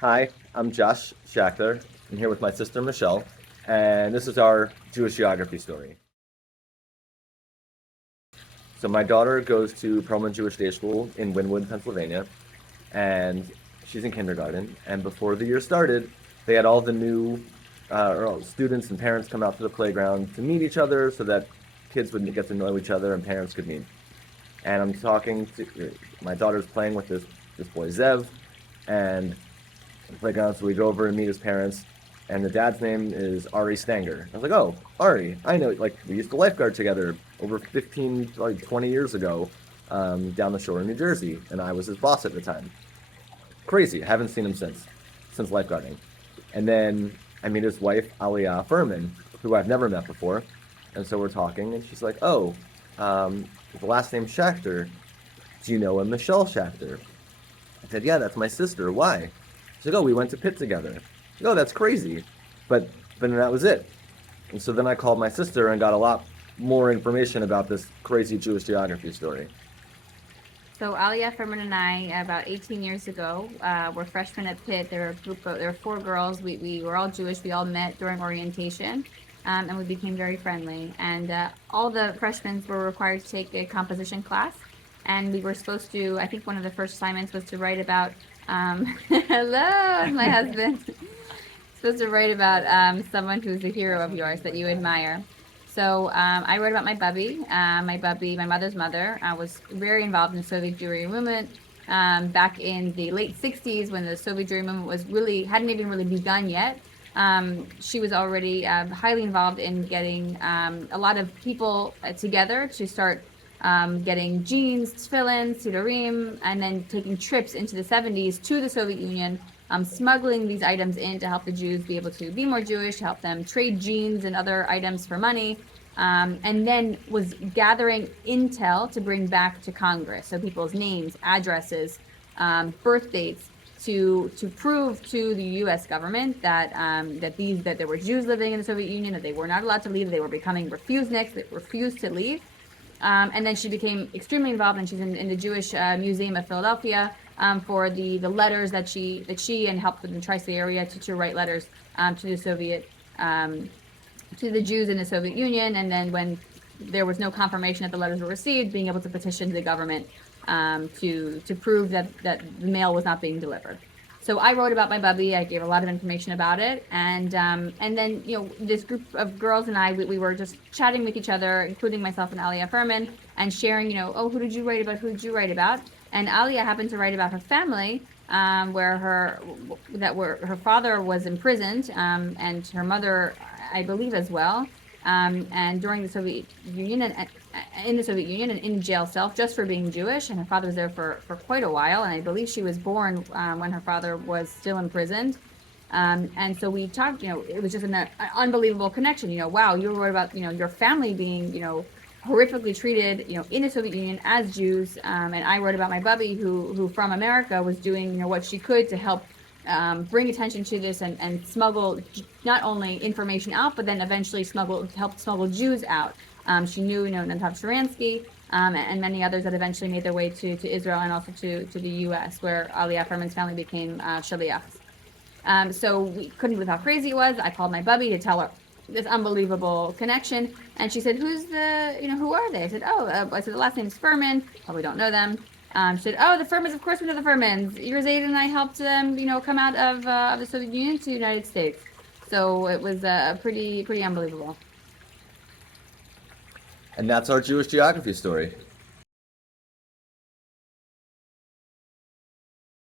Hi, I'm Josh Schachter. I'm here with my sister Michelle, and this is our Jewish geography story. So my daughter goes to Perlman Jewish Day School in Wynwood, Pennsylvania, and she's in kindergarten. And before the year started, they had all the new students and parents come out to the playground to meet each other so that kids would get to know each other and parents could meet. And I'm talking to my daughter's playing with this boy Zev, and the playground. So we go over and meet his parents, and the dad's name is Ari Stanger. I was like, oh, Ari, I know. Like we used to lifeguard together over 15, like 20 years ago, down the shore in New Jersey, and I was his boss at the time. Crazy. I haven't seen him since lifeguarding. And then I meet his wife, Aliyah Furman, who I've never met before. And so we're talking, and she's like, oh, the last name Schachter. Do you know a Michelle Schachter? I said, yeah, that's my sister. Why? She's like, oh, we went to Pitt together. Like, oh, that's crazy. But that was it. And so then I called my sister and got a lot more information about this crazy Jewish geography story. So Aliyah Furman and I, about 18 years ago, were freshmen at Pitt. There were four girls. We were all Jewish. We all met during orientation, and we became very friendly. And all the freshmen were required to take a composition class, and we were supposed to. I think one of the first assignments was to write about. Hello, my husband. Supposed to write about someone who's a hero of yours that you admire. So I wrote about my bubby. My mother's mother, was very involved in the Soviet Jewry movement back in the late 60s when the Soviet Jewry movement hadn't even really begun yet. She was already highly involved in getting a lot of people together to start getting jeans, tefillin, sidurim, and then taking trips into the 70s to the Soviet Union, smuggling these items in to help the Jews be able to be more Jewish, to help them trade jeans and other items for money, and then was gathering intel to bring back to Congress. So people's names, addresses, birth dates, to prove to the U.S. government that that there were Jews living in the Soviet Union, that they were not allowed to leave, they were becoming refuseniks, that refused to leave. And then she became extremely involved, and she's in the Jewish Museum of Philadelphia for the letters that she and helped in the tri-state area to write letters to the Soviet to the Jews in the Soviet Union. And then when there was no confirmation that the letters were received, being able to petition the government to prove that the mail was not being delivered. So I wrote about my bubby. I gave a lot of information about it, and then this group of girls and I, we were just chatting with each other, including myself and Aliyah Furman, and sharing, oh, who did you write about? Who did you write about? And Aliyah happened to write about her family, where her father was imprisoned, and her mother, I believe, as well, and during the Soviet Union and in the Soviet Union and in jail cell just for being Jewish. And her father was there for quite a while, and I believe she was born when her father was still imprisoned. And so we talked, it was just an unbelievable connection. Wow, you wrote about, your family being, horrifically treated, in the Soviet Union as Jews. And I wrote about my bubby who from America was doing, what she could to help bring attention to this and smuggle not only information out, but then eventually help smuggle Jews out. She knew, Nadav Sharansky and many others that eventually made their way to Israel and also to the U.S., where Aliyah Furman's family became shaliachs. So we couldn't believe how crazy it was. I called my bubby to tell her this unbelievable connection, and she said, "Who's who are they?" I said, I said the last name's Furman. Probably don't know them. She said, "Oh, the Furmans. Of course we know the Furmans. Your Zayd and I helped them, come out of the Soviet Union to the United States." So it was pretty unbelievable. And that's our Jewish geography story.